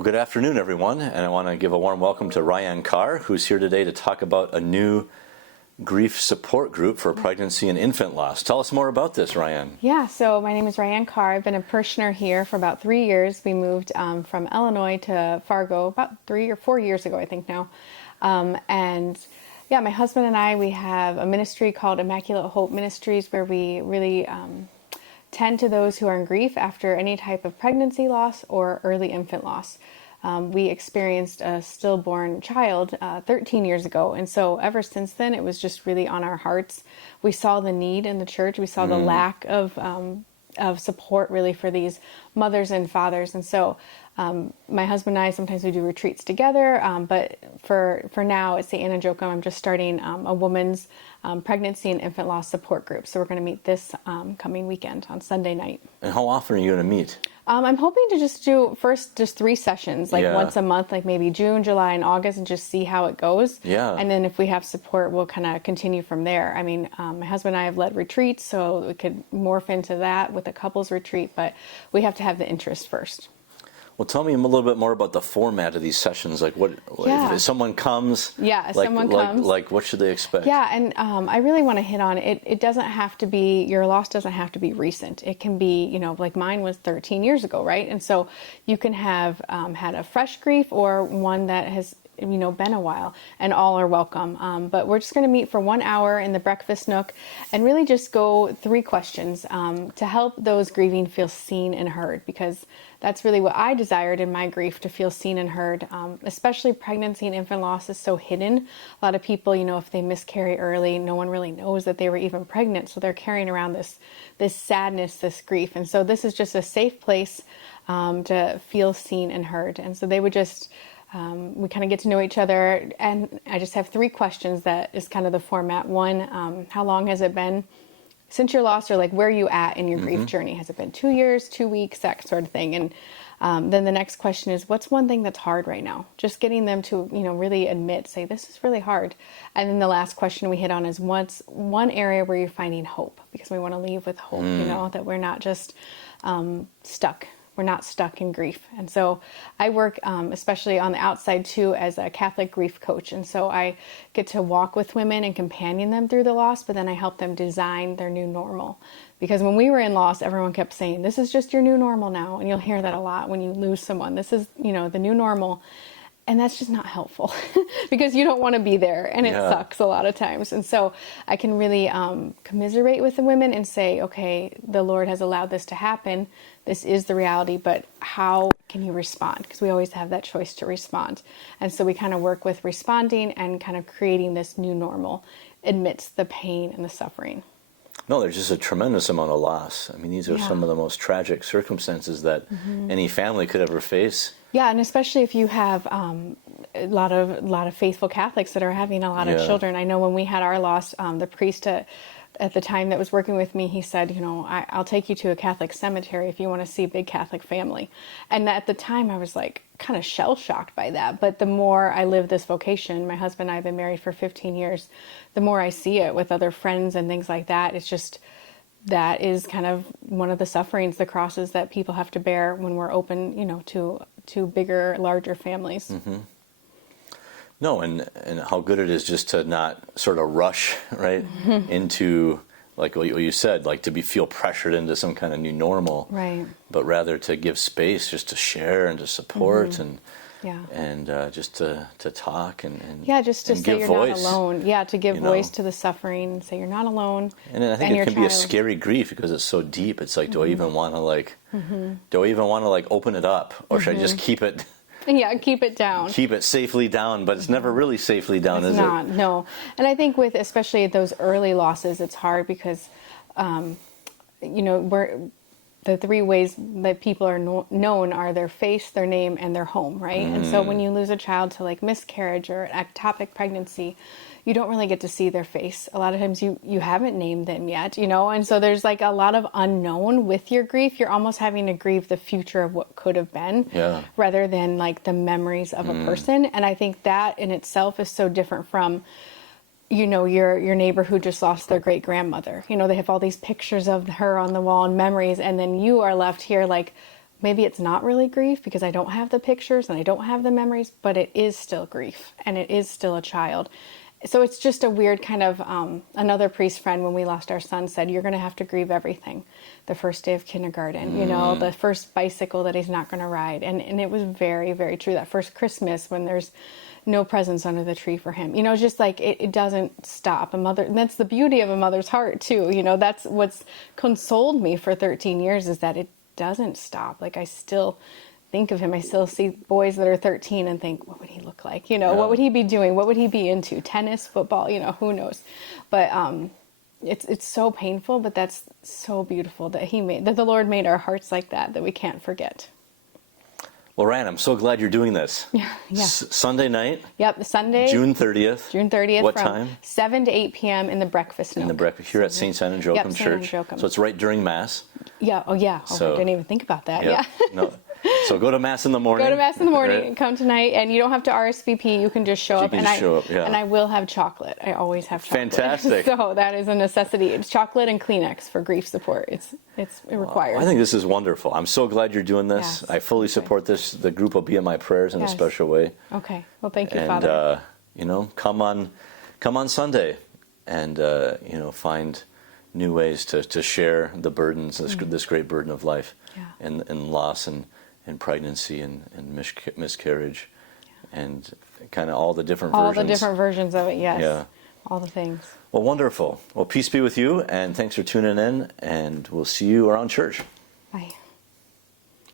Well, good afternoon, everyone, and I want to give a warm welcome to RyAnne Carr, who's here today to talk about a new grief support group for pregnancy and infant loss. Tell us more about this, RyAnne. Yeah, so my name is RyAnne Carr. I've been a parishioner here for about 3 years. We moved from Illinois to Fargo about 3 or 4 years ago, I think now. My husband and I, we have a ministry called Immaculate Hope Ministries where we really tend to those who are in grief after any type of pregnancy loss or early infant loss. We experienced a stillborn child 13 years ago, and so ever since then it was just really on our hearts. We saw the need in the church. We saw the lack of support really for these mothers and fathers, and so my husband and I, sometimes we do retreats together, but for now at St. Anna and Joachim, I'm just starting a woman's pregnancy and infant loss support group. So we're going to meet this coming weekend on Sunday night. And how often are you going to meet? I'm hoping to just do just 3 sessions, once a month, like maybe June, July, and August, and just see how it goes. Yeah. And then if we have support, we'll kind of continue from there. I mean, my husband and I have led retreats, so we could morph into that with a couples retreat, but we have to have the interest first. Well, tell me a little bit more about the format of these sessions. Like, if someone comes? Yeah, if someone comes. Like, what should they expect? Yeah, and I really want to hit on it. It doesn't have to be, your loss doesn't have to be recent. It can be, like mine was 13 years ago, right? And so you can have had a fresh grief or one that has been a while, and all are welcome. But we're just going to meet for 1 hour in the Breakfast Nook and really just go 3 questions to help those grieving feel seen and heard, because that's really what I desired in my grief, to feel seen and heard. Especially pregnancy and infant loss is so hidden. A lot of people, if they miscarry early, no one really knows that they were even pregnant. So they're carrying around this sadness, this grief. And so this is just a safe place to feel seen and heard. And so they would just, we kind of get to know each other. And I just have 3 questions that is kind of the format. 1, how long has it been since your loss, or like where are you at in your grief journey? Has it been 2 years, 2 weeks, that sort of thing? And then the next question is, what's one thing that's hard right now? Just getting them to, really say, this is really hard. And then the last question we hit on is, what's one area where you're finding hope? Because we want to leave with hope, that we're not just stuck. We're not stuck in grief. And so I work, especially on the outside too, as a Catholic grief coach. And so I get to walk with women and companion them through the loss, but then I help them design their new normal. Because when we were in loss, everyone kept saying, this is just your new normal now. And you'll hear that a lot when you lose someone. This is, the new normal. And that's just not helpful because you don't want to be there, and it sucks a lot of times. And so I can really commiserate with the women and say, okay, the Lord has allowed this to happen. This is the reality, but how can you respond? Because we always have that choice to respond. And so we kind of work with responding and kind of creating this new normal amidst the pain and the suffering. No, there's just a tremendous amount of loss. I mean, these are some of the most tragic circumstances that any family could ever face. Yeah, and especially if you have a lot of faithful Catholics that are having a lot of children. I know when we had our loss, the priest at the time that was working with me, he said, I'll take you to a Catholic cemetery if you want to see a big Catholic family. And at the time I was like kind of shell-shocked by that. But the more I live this vocation, my husband and I have been married for 15 years, the more I see it with other friends and things like that. It's just, that is kind of one of the sufferings, the crosses that people have to bear when we're open, to bigger, larger families. No, and how good it is just to not sort of rush right into, like what you said, like to feel pressured into some kind of new normal, right? But rather to give space, just to share and to support and just to talk and just to say you're voice. Not alone. Yeah, to give voice to the suffering and say you're not alone. And I think it can be a scary grief because it's so deep. It's like, do I even want to open it up, or should I just keep it? Yeah, keep it down. Keep it safely down, but it's never really safely down, is it? It's not, no. And I think with especially those early losses, it's hard because, the 3 ways that people are known are their face, their name, and their home, right? And so when you lose a child to like miscarriage or ectopic pregnancy, you don't really get to see their face. A lot of times you haven't named them yet, and so there's like a lot of unknown with your grief. You're almost having to grieve the future of what could have been rather than like the memories of a person. And I think that in itself is so different from, your neighbor who just lost their great grandmother. They have all these pictures of her on the wall and memories, and then you are left here like, maybe it's not really grief because I don't have the pictures and I don't have the memories, but it is still grief and it is still a child. So it's just a weird kind of, another priest friend when we lost our son said, you're going to have to grieve everything. The first day of kindergarten, you know, the first bicycle that he's not going to ride. And it was very, very true. That first Christmas when there's no presents under the tree for him, you know, just like it doesn't stop. And that's the beauty of a mother's heart too. You know, that's what's consoled me for 13 years is that it doesn't stop. Like I still think of him. I still see boys that are 13 and think, what would he look like? You know, what would he be doing? What would he be into? Tennis, football, you know, who knows? But it's so painful, but that's so beautiful that the Lord made our hearts like that we can't forget. Well, RyAnne, I'm so glad you're doing this. Yeah. Sunday night. Yep, Sunday. June 30th. June 30th. What from time? 7 to 8 p.m. in the Breakfast Nook. In the breakfast here at St. Anne and Joachim Church. Joachim. So it's right during Mass. Yeah. Oh, yeah. Oh, So, I didn't even think about that. Yep. Yeah. No. So go to Mass in the morning. Go to Mass in the morning Right. and come tonight. And you don't have to RSVP. You can just show up. You can just show up, yeah. And I will have chocolate. I always have chocolate. Fantastic. So that is a necessity. It's chocolate and Kleenex for grief support. It's required. I think this is wonderful. I'm so glad you're doing this. Yes. I fully support this. The group will be in my prayers in a Yes. special way. Okay. Well, thank you, And Father. you know, come on Sunday, and you know, find new ways to share the burdens, this great burden of life, Yeah. and loss and pregnancy and miscarriage, and kind of all the different All versions. the different versions of it, yes. Yeah. All the things. Well, wonderful. Well, peace be with you, and thanks for tuning in, and we'll see you around church.